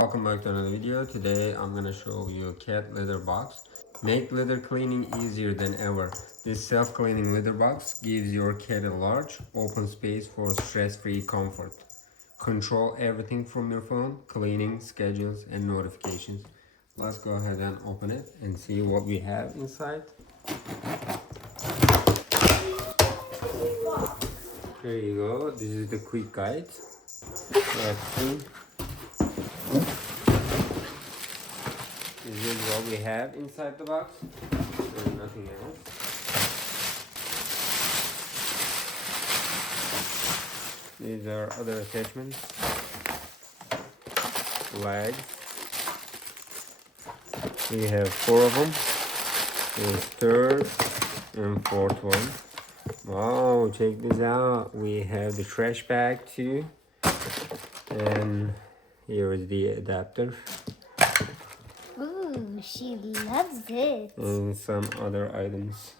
Welcome back to another video. Today I'm gonna show you a cat litter box. Make litter cleaning easier than ever. This self-cleaning litter box gives your cat a large, open space for stress-free comfort. Control everything from your phone, cleaning, schedules, and notifications. Let's go ahead and open it and see what we have inside. There you go. This is the quick guide. Let's see. This is what we have inside the box. There's nothing else. These are other attachments. Flags. We have 4 of them. There's third and fourth one. Wow, check this out. We have the trash bag too. And here is the adapter. Ooh, she loves it. And some other items.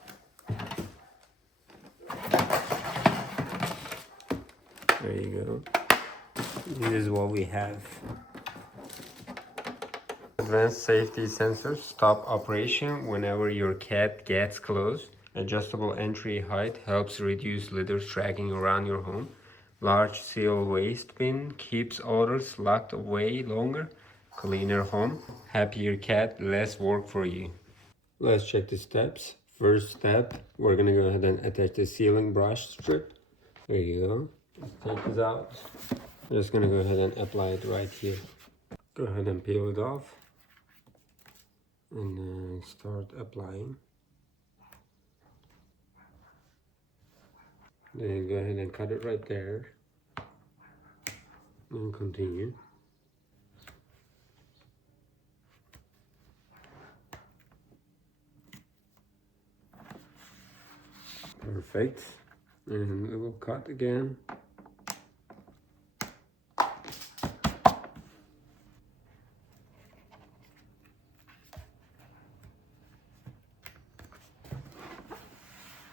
There you go. This is what we have. Advanced safety sensors stop operation whenever your cat gets close. Adjustable entry height helps reduce litter tracking around your home. Large seal waste bin keeps odors locked away longer. Cleaner home, happier cat, less work for you. Let's check the steps. First step, we're gonna go ahead and attach the sealing brush strip. There you go. Let's take this out. I'm just gonna go ahead and apply it right here. Go ahead and peel it off. And start applying. Then go ahead and cut it right there. And continue. Perfect. And we will cut again.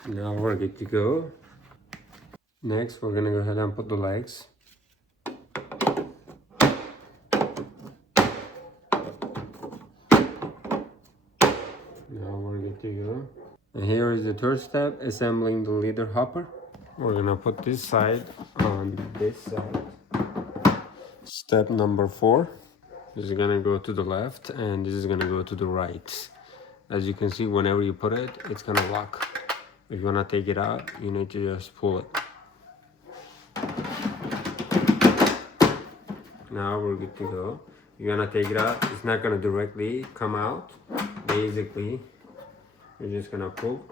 Now we're good to go. Next, we're gonna go ahead and put the legs. Now we're good to go. And here is the third step, assembling the litter hopper. We're gonna put this side on this side. Step number 4. This is gonna go to the left and this is gonna go to the right. As you can see, whenever you put it, it's gonna lock. If you wanna take it out, you need to just pull it. Now we're good to go. You're gonna take it out, it's not gonna directly come out. Basically, you're just gonna pull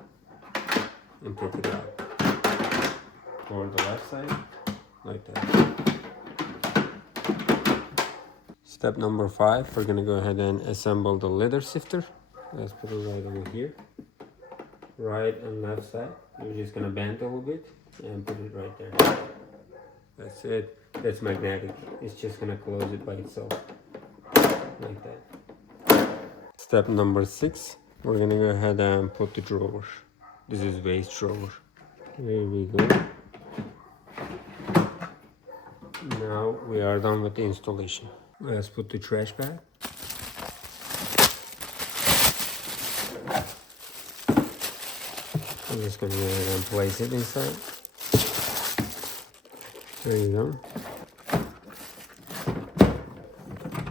and take it out. For the left side, like that. Step number 5, we're gonna go ahead and assemble the litter sifter. Let's put it right over here. Right and left side. You're just gonna bend a little bit and put it right there. That's it. That's magnetic. It's just gonna close it by itself. Like that. Step number 6. We're gonna go ahead and put the drawer. This is waste drawer. There we go. Now we are done with the installation. Let's put the trash bag. I'm just gonna go ahead and place it inside. There you go.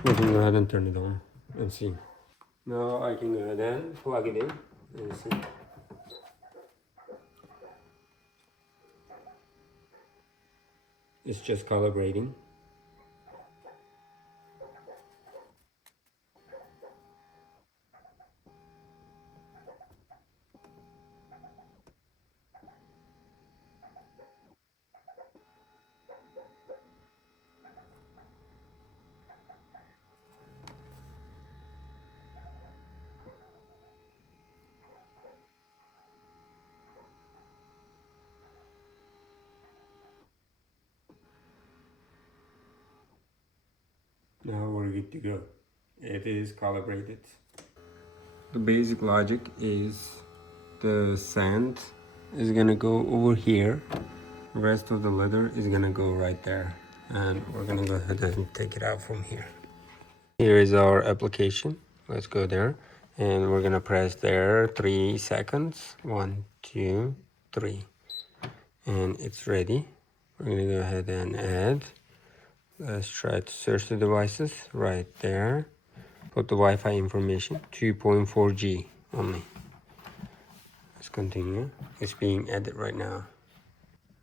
We can go ahead and turn it on and see. Now I can go ahead and plug it in and see. It's just calibrating. Now we're good to go. It is calibrated. The basic logic is the sand is gonna go over here. The rest of the litter is gonna go right there. And we're gonna go ahead and take it out from here. Here is our application. Let's go there. And we're gonna press there 3 seconds. 1, 2, 3. And it's ready. We're gonna go ahead and add. Let's try to search the devices right there. Put the Wi-Fi information, 2.4G only. Let's continue. It's being added right now.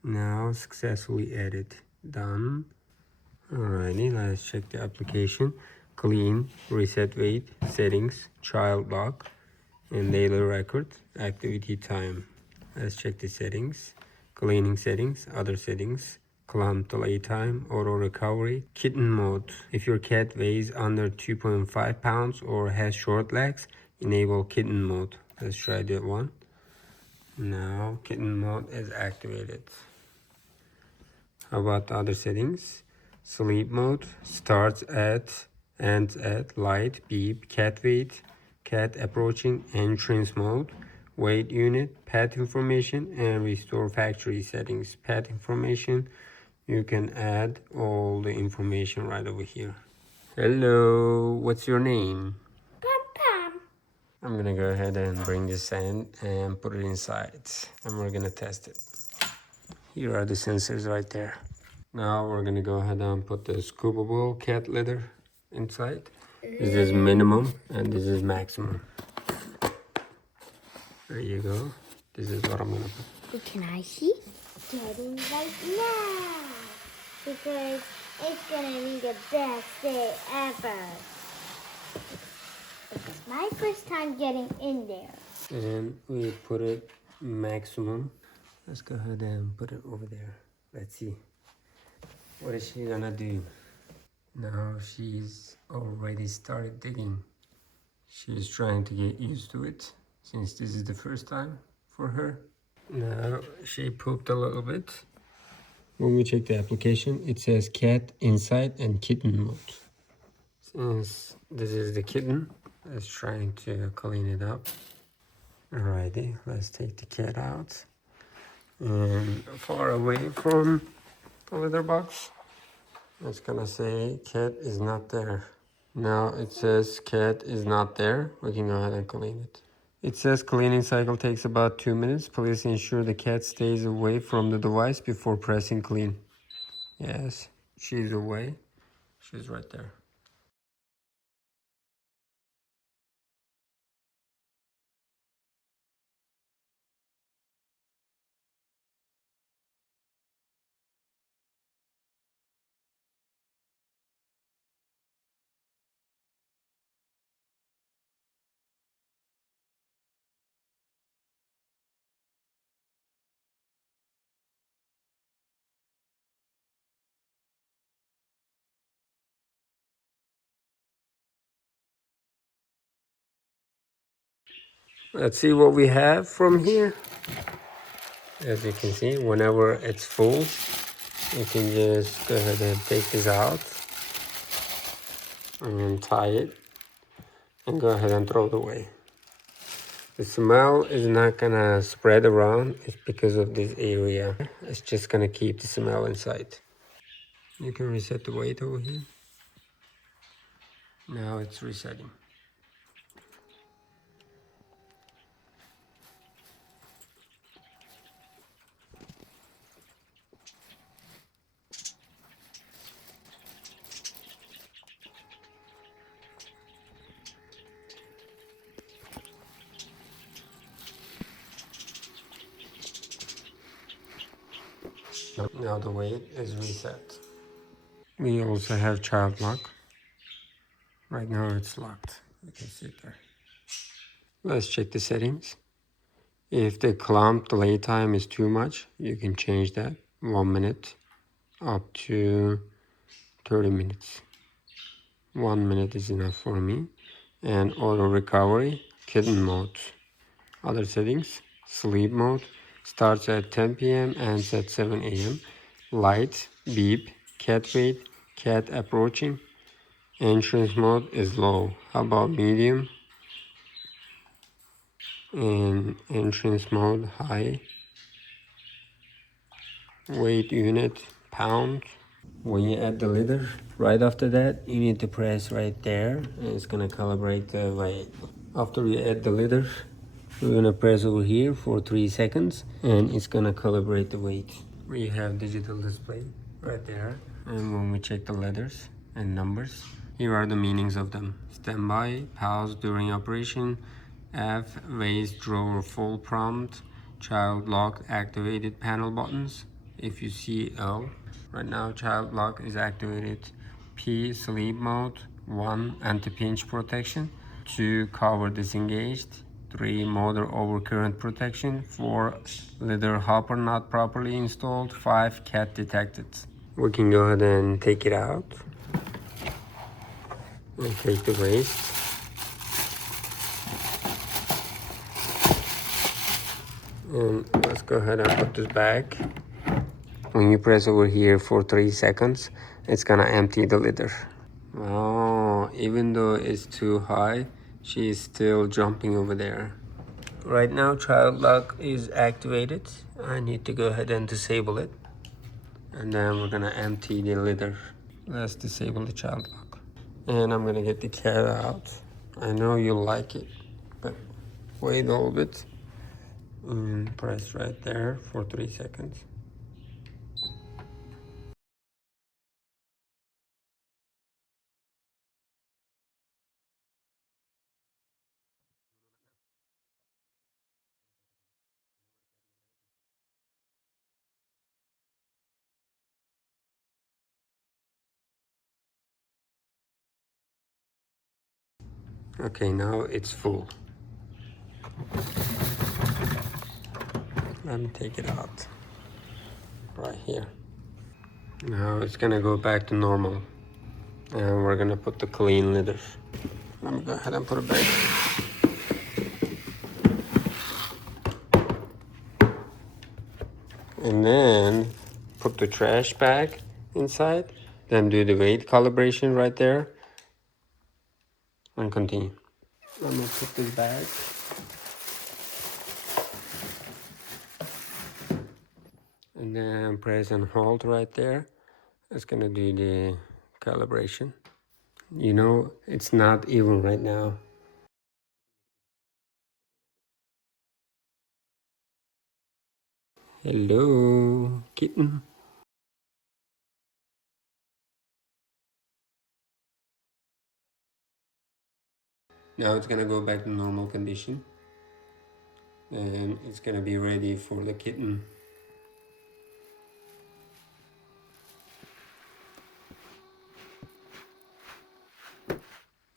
Now successfully added. Done. Alrighty, let's check the application. Clean, reset weight, settings, child lock, and daily record, activity time. Let's check the settings. Cleaning settings, other settings, clamp delay time, auto recovery, kitten mode. If your cat weighs under 2.5 pounds or has short legs, enable kitten mode. Let's try that one. Now kitten mode is activated. How about the other settings? Sleep mode starts at, ends at, light, beep, cat weight, cat approaching, entrance mode, weight unit, pet information, and restore factory settings. Pet information, you can add all the information right over here. Hello, what's your name? Pam Pam. I'm gonna go ahead and bring this in and put it inside, and we're gonna test it. Here are the sensors right there. Now we're gonna go ahead and put the scoopable cat litter inside. This is minimum and this is maximum. There you go. This is what I'm gonna put. Can I see? Getting right now. Because it's gonna be the best day ever. It's my first time getting in there. And we put it maximum. Let's go ahead and put it over there. Let's see. What is she gonna do? Now she's already started digging. She's trying to get used to it since this is the first time for her. Now she pooped a little bit. When we check the application, it says cat inside and kitten mode. Since this is the kitten, it's trying to clean it up. Alrighty, let's take the cat out. And far away from the litter box, it's gonna say cat is not there. Now it says cat is not there. We can go ahead and clean it. It says cleaning cycle takes about 2 minutes. Please ensure the cat stays away from the device before pressing clean. Yes, she's away. She's right there. Let's see what we have from here. As you can see, whenever it's full, you can just go ahead and take this out and tie it and go ahead and throw it away. The smell is not gonna spread around. It's because of this area. It's just gonna keep the smell inside. You can reset the weight over here. Now it's resetting. Now the weight is reset. We also have child lock. Right now it's locked. You can see it there. Let's check the settings. If the clamp delay time is too much, you can change that 1 minute up to 30 minutes. 1 minute is enough for me. And auto recovery, kitten mode. Other settings, sleep mode, starts at 10 p.m. ends at 7 a.m. Light, beep, cat weight, cat approaching. Entrance mode is low. How about medium? And entrance mode high. Weight unit, pound. When you add the leader, right after that, you need to press right there and it's gonna calibrate the weight. After you add the leader, we're gonna press over here for 3 seconds and it's gonna calibrate the weight. We have digital display right there. And when we check the letters and numbers, here are the meanings of them. Standby, pause during operation, F, raise, drawer, full prompt, child lock activated panel buttons. If you see L, right now child lock is activated. P, sleep mode. 1, anti-pinch protection. 2, cover disengaged. 3, motor overcurrent protection. 4, leather hopper not properly installed. 5, cat detected. We can go ahead and take it out and take the waste. And let's go ahead and put this back. When you press over here for 3 seconds, it's gonna empty the litter. Oh, even though it's too high, she's still jumping over there. Right now, child lock is activated. I need to go ahead and disable it. And then we're gonna empty the litter. Let's disable the child lock. And I'm gonna get the cat out. I know you like it, but wait a little bit. And press right there for 3 seconds. Okay, now it's full. Let me take it out. Right here. Now it's gonna go back to normal. And we're gonna put the clean litter. Let me go ahead and put it back. And then put the trash bag inside. Then do the weight calibration right there. And continue. Let me put this back. And then press and hold right there. It's gonna do the calibration. You know, it's not even right now. Hello, kitten. Now it's gonna go back to normal condition. And it's gonna be ready for the kitten.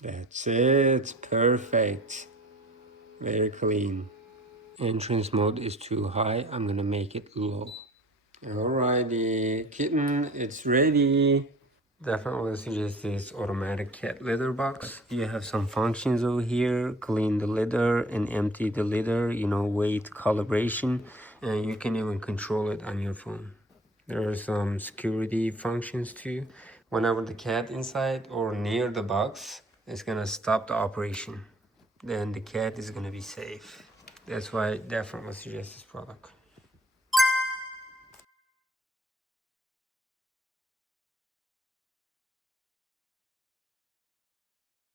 That's it, perfect. Very clean. Entrance mode is too high, I'm gonna make it low. Alrighty, kitten, it's ready. Definitely suggest this automatic cat litter box. You have some functions over here: clean the litter and empty the litter, you know, weight calibration, and you can even control it on your phone. There are some security functions too. Whenever the cat inside or near the box, it's gonna stop the operation. Then the cat is gonna be safe. That's why I definitely suggest this product.